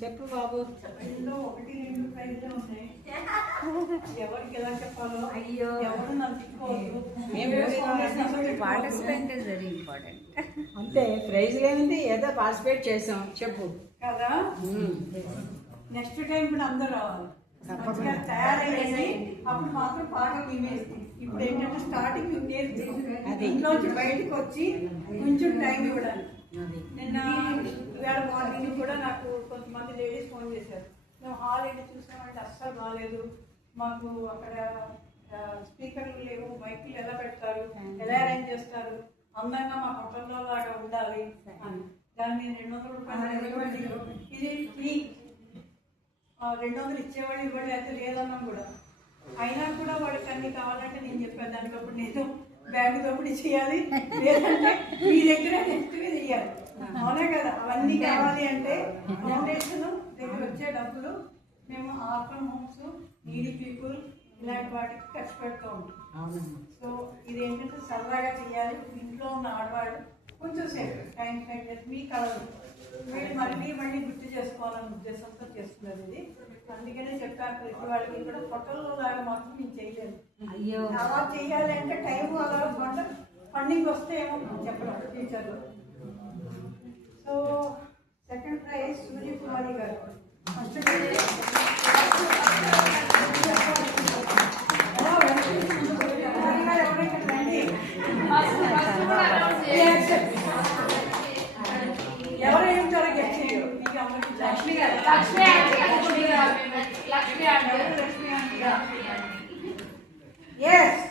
చెప్పు బాబు. ఇందులో 1-2 ప్రైజ్లు ఉన్నాయి. ఎవరికి ఎలా చెప్పాలో అయ్యో ఎవరు నన్ను తిట్టుకోవద్దు. Participant is very important. అంతే, ప్రైజ్ లేనిది ఏదో పార్టిసిపేట్ చేసాం. చెప్పు కదా. నెక్స్ట్ టైం కూడా అందరూ రావాలి. మంచిగా తయారయ్యేది అప్పుడు మాత్రం పాట మేమేస్తాం. ఇప్పుడు ఏంటంటే స్టార్టింగ్ నేర్పి ఇంట్లోంచి బయటకు వచ్చి కొంచెం టైం ఇవ్వడానికి. నిన్న ఇవాళ మార్నింగ్ కూడా నాకు కొంతమంది లేడీస్ ఫోన్ చేశారు. మేము హాల్ ఏంటి చూసామంటే అస్సలు బాగాలేదు, మాకు అక్కడ స్పీకర్లు లేవు, మైకులు ఎలా పెడతారు, ఎలా అరేంజ్ చేస్తారు, అందంగా మా హోటల్లో లాగా ఉండాలి అని. దాన్ని 200 రూపాయలు ఇది ఫ్రీ. 200 ఇచ్చేవాడు ఇవ్వడు అయితే లేదన్నాం కూడా. అయినా కూడా వాడికి అన్ని కావాలంటే నేను చెప్పాను దానికప్పుడు నేను బ్యాంకు దోపిడీ చేయాలి, లేదంటే మీ దగ్గర నెక్స్ట్ చెయ్యాలి. అవునే కదా. అవన్నీ కావాలి అంటే ఫౌండేషన్ దగ్గర వచ్చే డబ్బులు మేము ఆర్ఫన్ హోమ్స్, నీడీ పీపుల్ ఇలాంటి వాటికి ఖర్చు పెడుతూ ఉంటాం. సో ఇదేంటంటే సరదాగా చేయాలి. ఇంట్లో ఉన్న ఆడవాళ్ళు కొంచెం సేపు టైం స్పెండ్ చేసి మీ కళలు మీరు మళ్ళీ గుర్తు చేసుకోవాలనే ఉద్దేశంతో చేస్తున్నారు ఇది. అందుకనే చెప్పాను ప్రతి వాళ్ళకి కూడా హోటల్లో లాగా మాత్రం మేము చేయలేదు. అయ్యో అలా చేయాలి అంటే టైం అలా ఫండింగ్ వస్తే ఏమో చెప్పడం ఫ్యూచర్లో. సో సెకండ్ ప్రైజ్ సూర్యకుమారి గారు. ఫస్ట్ ఎవరు ఏమిటారో గెట్ చేయరు. మీకు అందరికీ లక్ష్మి గారు. ఎస్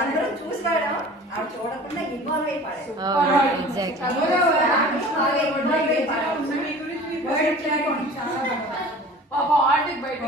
అందరూ చూసాడు, ఆవిడ చూడకుండా ఇన్వాల్వ్ అయిపోయాడు. మీ గురించి చాలా పాప ఆర్టిక్ బయటకు